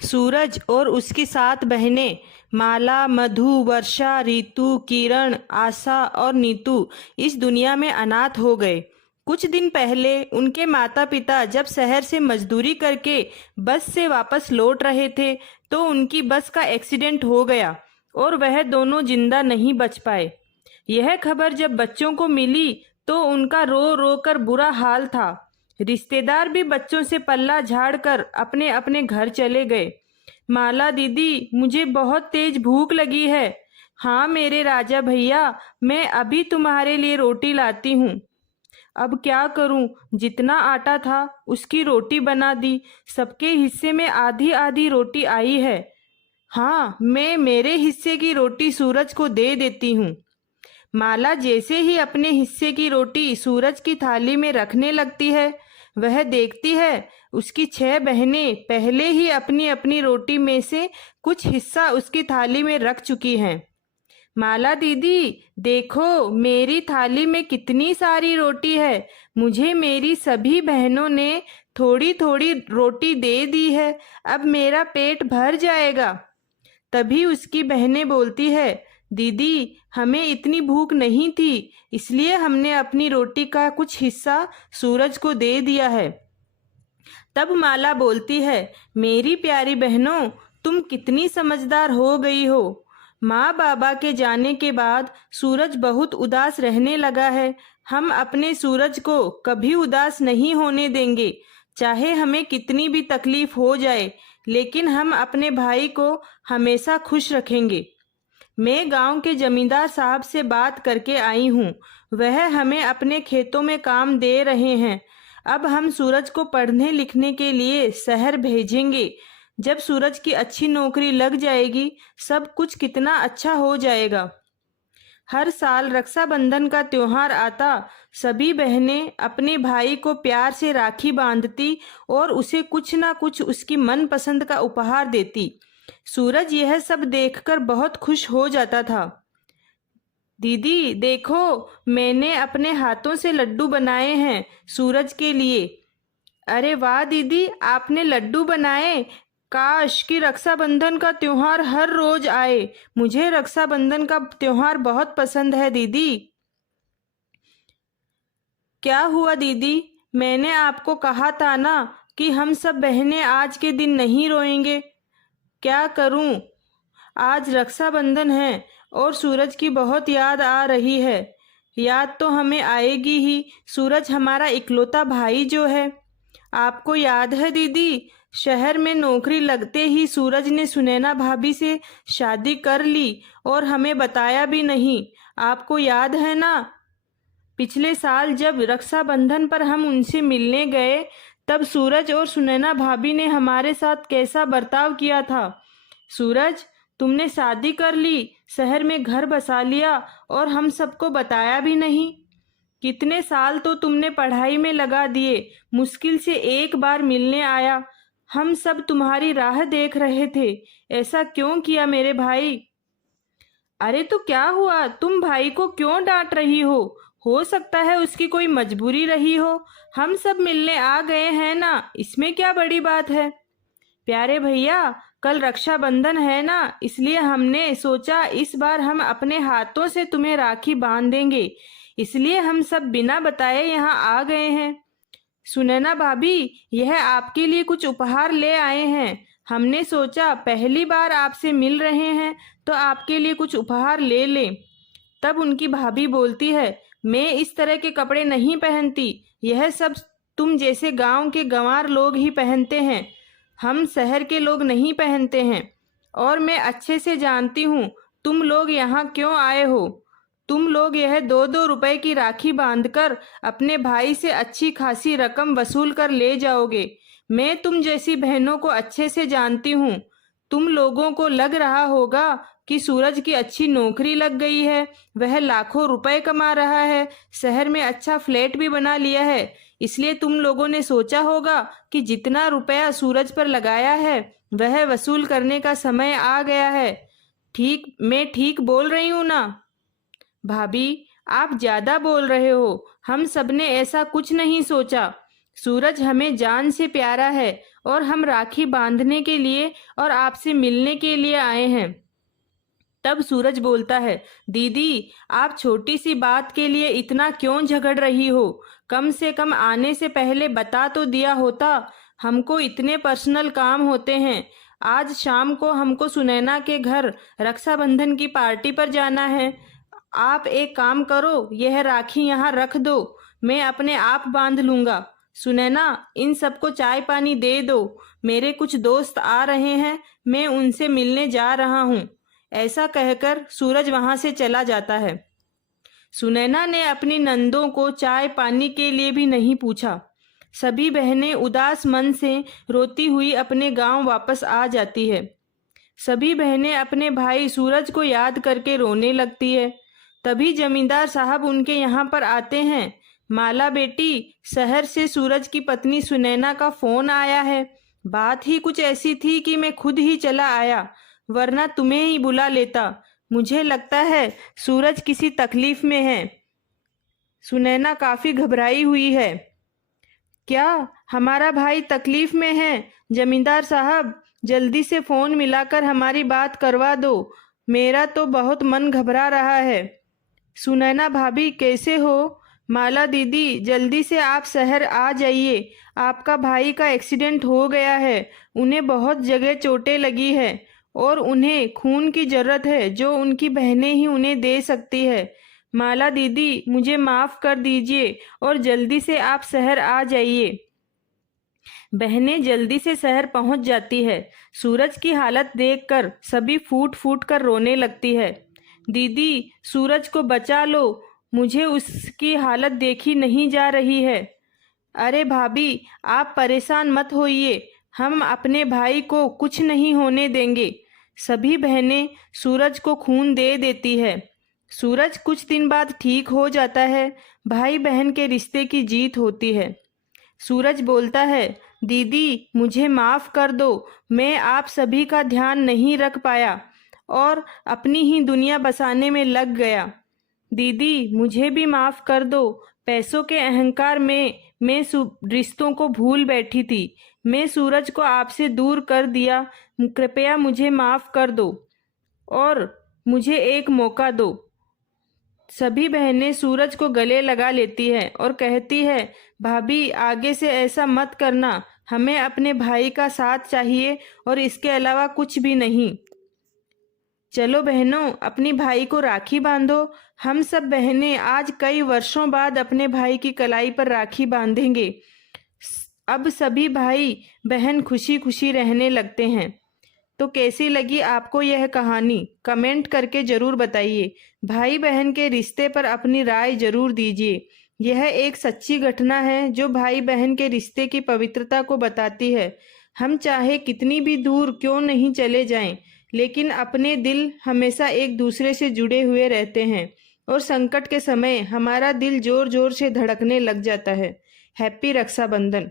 सूरज और उसकी 7 बहनें माला, मधु, वर्षा, ऋतु, किरण, आशा और नीतू इस दुनिया में अनाथ हो गए। कुछ दिन पहले उनके माता पिता जब शहर से मजदूरी करके बस से वापस लौट रहे थे तो उनकी बस का एक्सीडेंट हो गया और वह दोनों जिंदा नहीं बच पाए। यह खबर जब बच्चों को मिली तो उनका रो रो कर बुरा हाल था। रिश्तेदार भी बच्चों से पल्ला झाड़कर अपने अपने घर चले गए। माला दीदी, मुझे बहुत तेज भूख लगी है। हाँ मेरे राजा भैया, मैं अभी तुम्हारे लिए रोटी लाती हूँ। अब क्या करूं, जितना आटा था उसकी रोटी बना दी, सबके हिस्से में आधी आधी रोटी आई है। हाँ, मैं मेरे हिस्से की रोटी सूरज को दे देती हूँ। माला जैसे ही अपने हिस्से की रोटी सूरज की थाली में रखने लगती है, वह देखती है उसकी 6 बहनें पहले ही अपनी अपनी रोटी में से कुछ हिस्सा उसकी थाली में रख चुकी हैं। माला दीदी, देखो मेरी थाली में कितनी सारी रोटी है। मुझे मेरी सभी बहनों ने थोड़ी थोड़ी रोटी दे दी है। अब मेरा पेट भर जाएगा। तभी उसकी बहनें बोलती है, दीदी हमें इतनी भूख नहीं थी, इसलिए हमने अपनी रोटी का कुछ हिस्सा सूरज को दे दिया है। तब माला बोलती है, मेरी प्यारी बहनों, तुम कितनी समझदार हो गई हो। माँ बाबा के जाने के बाद सूरज बहुत उदास रहने लगा है। हम अपने सूरज को कभी उदास नहीं होने देंगे, चाहे हमें कितनी भी तकलीफ हो जाए, लेकिन हम अपने भाई को हमेशा खुश रखेंगे। मैं गांव के जमींदार साहब से बात करके आई हूँ। वह हमें अपने खेतों में काम दे रहे हैं। अब हम सूरज को पढ़ने लिखने के लिए शहर भेजेंगे। जब सूरज की अच्छी नौकरी लग जाएगी, सब कुछ कितना अच्छा हो जाएगा। हर साल रक्षाबंधन का त्योहार आता, सभी बहनें अपने भाई को प्यार से राखी बांधती और उसे कुछ ना कुछ उसकी मनपसंद का उपहार देती। सूरज यह सब देखकर बहुत खुश हो जाता था। दीदी देखो, मैंने अपने हाथों से लड्डू बनाए हैं सूरज के लिए। अरे वाह दीदी, आपने लड्डू बनाए। काश कि रक्षाबंधन का त्योहार हर रोज आए। मुझे रक्षाबंधन का त्योहार बहुत पसंद है दीदी। क्या हुआ दीदी? मैंने आपको कहा था ना कि हम सब बहनें आज के दिन नहीं रोएंगे। क्या करूं? आज रक्षाबंधन है और सूरज की बहुत याद आ रही है। याद तो हमें आएगी ही, सूरज हमारा इकलौता भाई जो है। आपको याद है दीदी, शहर में नौकरी लगते ही सूरज ने सुनैना भाभी से शादी कर ली और हमें बताया भी नहीं। आपको याद है ना? पिछले साल जब रक्षाबंधन पर हम उनसे मिलने गए, तब सूरज और सुनैना भाभी ने हमारे साथ कैसा बर्ताव किया था। सूरज, तुमने शादी कर ली, शहर में घर बसा लिया और हम सबको बताया भी नहीं। कितने साल तो तुमने पढ़ाई में लगा दिए, मुश्किल से एक बार मिलने आया। हम सब तुम्हारी राह देख रहे थे। ऐसा क्यों किया मेरे भाई? अरे तो क्या हुआ, तुम भाई को क्यों डांट रही हो? हो सकता है उसकी कोई मजबूरी रही हो। हम सब मिलने आ गए हैं ना, इसमें क्या बड़ी बात है। प्यारे भैया, कल रक्षाबंधन है ना, इसलिए हमने सोचा इस बार हम अपने हाथों से तुम्हें राखी बांध देंगे, इसलिए हम सब बिना बताए यहाँ आ गए हैं। सुनैना भाभी, यह आपके लिए कुछ उपहार ले आए हैं। हमने सोचा पहली बार आपसे मिल रहे हैं तो आपके लिए कुछ उपहार ले लें। तब उनकी भाभी बोलती है, मैं इस तरह के कपड़े नहीं पहनती, यह सब तुम जैसे गांव के गंवार लोग ही पहनते हैं, हम शहर के लोग नहीं पहनते हैं। और मैं अच्छे से जानती हूँ तुम लोग यहाँ क्यों आए हो। तुम लोग यह 2-2 रुपए की राखी बांधकर अपने भाई से अच्छी खासी रकम वसूल कर ले जाओगे। मैं तुम जैसी बहनों को अच्छे से जानती हूँ। तुम लोगों को लग रहा होगा कि सूरज की अच्छी नौकरी लग गई है, वह लाखों रुपए कमा रहा है, शहर में अच्छा फ्लैट भी बना लिया है, इसलिए तुम लोगों ने सोचा होगा कि जितना रुपया सूरज पर लगाया है वह वसूल करने का समय आ गया है। मैं ठीक बोल रही हूँ ना? भाभी, आप ज्यादा बोल रहे हो। हम सबने ऐसा कुछ नहीं सोचा। सूरज हमें जान से प्यारा है और हम राखी बांधने के लिए और आपसे मिलने के लिए आए हैं। तब सूरज बोलता है, दीदी आप छोटी सी बात के लिए इतना क्यों झगड़ रही हो? कम से कम आने से पहले बता तो दिया होता। हमको इतने पर्सनल काम होते हैं। आज शाम को हमको सुनैना के घर रक्षाबंधन की पार्टी पर जाना है। आप एक काम करो, यह राखी यहाँ रख दो, मैं अपने आप बांध लूँगा। सुनैना, इन सबको चाय पानी दे दो। मेरे कुछ दोस्त आ रहे हैं, मैं उनसे मिलने जा रहा हूँ। ऐसा कहकर सूरज वहाँ से चला जाता है। सुनैना ने अपनी नंदों को चाय पानी के लिए भी नहीं पूछा। सभी बहनें उदास मन से रोती हुई अपने गांव वापस आ जाती है। सभी बहनें अपने भाई सूरज को याद करके रोने लगती है। तभी जमींदार साहब उनके यहाँ पर आते हैं। माला बेटी, शहर से सूरज की पत्नी सुनैना का फोन आया है। बात ही कुछ ऐसी थी कि मैं खुद ही चला आया, वरना तुम्हें ही बुला लेता। मुझे लगता है सूरज किसी तकलीफ में है। सुनैना काफी घबराई हुई है। क्या हमारा भाई तकलीफ में है? जमींदार साहब, जल्दी से फोन मिलाकर हमारी बात करवा दो। मेरा तो बहुत मन घबरा रहा है। सुनैना भाभी कैसे हो? माला दीदी, जल्दी से आप शहर आ जाइए। आपका भाई का एक्सीडेंट हो गया है। उन्हें बहुत जगह चोटें लगी है और उन्हें खून की जरूरत है जो उनकी बहनें ही उन्हें दे सकती है। माला दीदी, मुझे माफ़ कर दीजिए और जल्दी से आप शहर आ जाइए। बहनें जल्दी से शहर पहुंच जाती है। सूरज की हालत देखकर सभी फूट फूट कर रोने लगती है। दीदी, सूरज को बचा लो, मुझे उसकी हालत देखी नहीं जा रही है। अरे भाभी, आप परेशान मत होइए, हम अपने भाई को कुछ नहीं होने देंगे। सभी बहनें सूरज को खून दे देती है। सूरज कुछ दिन बाद ठीक हो जाता है। भाई बहन के रिश्ते की जीत होती है। सूरज बोलता है, दीदी मुझे माफ़ कर दो, मैं आप सभी का ध्यान नहीं रख पाया और अपनी ही दुनिया बसाने में लग गया। दीदी मुझे भी माफ़ कर दो, पैसों के अहंकार में मैं रिश्तों को भूल बैठी थी। मैं सूरज को आपसे दूर कर दिया। कृपया मुझे माफ़ कर दो और मुझे एक मौका दो। सभी बहनें सूरज को गले लगा लेती है और कहती है, भाभी आगे से ऐसा मत करना, हमें अपने भाई का साथ चाहिए और इसके अलावा कुछ भी नहीं। चलो बहनों, अपनी भाई को राखी बांधो। हम सब बहनें आज कई वर्षों बाद अपने भाई की कलाई पर राखी बांधेंगे। अब सभी भाई बहन खुशी खुशी रहने लगते हैं। तो कैसी लगी आपको यह कहानी? कमेंट करके ज़रूर बताइए। भाई बहन के रिश्ते पर अपनी राय ज़रूर दीजिए। यह एक सच्ची घटना है जो भाई बहन के रिश्ते की पवित्रता को बताती है। हम चाहे कितनी भी दूर क्यों नहीं चले जाएं, लेकिन अपने दिल हमेशा एक दूसरे से जुड़े हुए रहते हैं और संकट के समय हमारा दिल जोर जोर से धड़कने लग जाता है। हैप्पी रक्षाबंधन।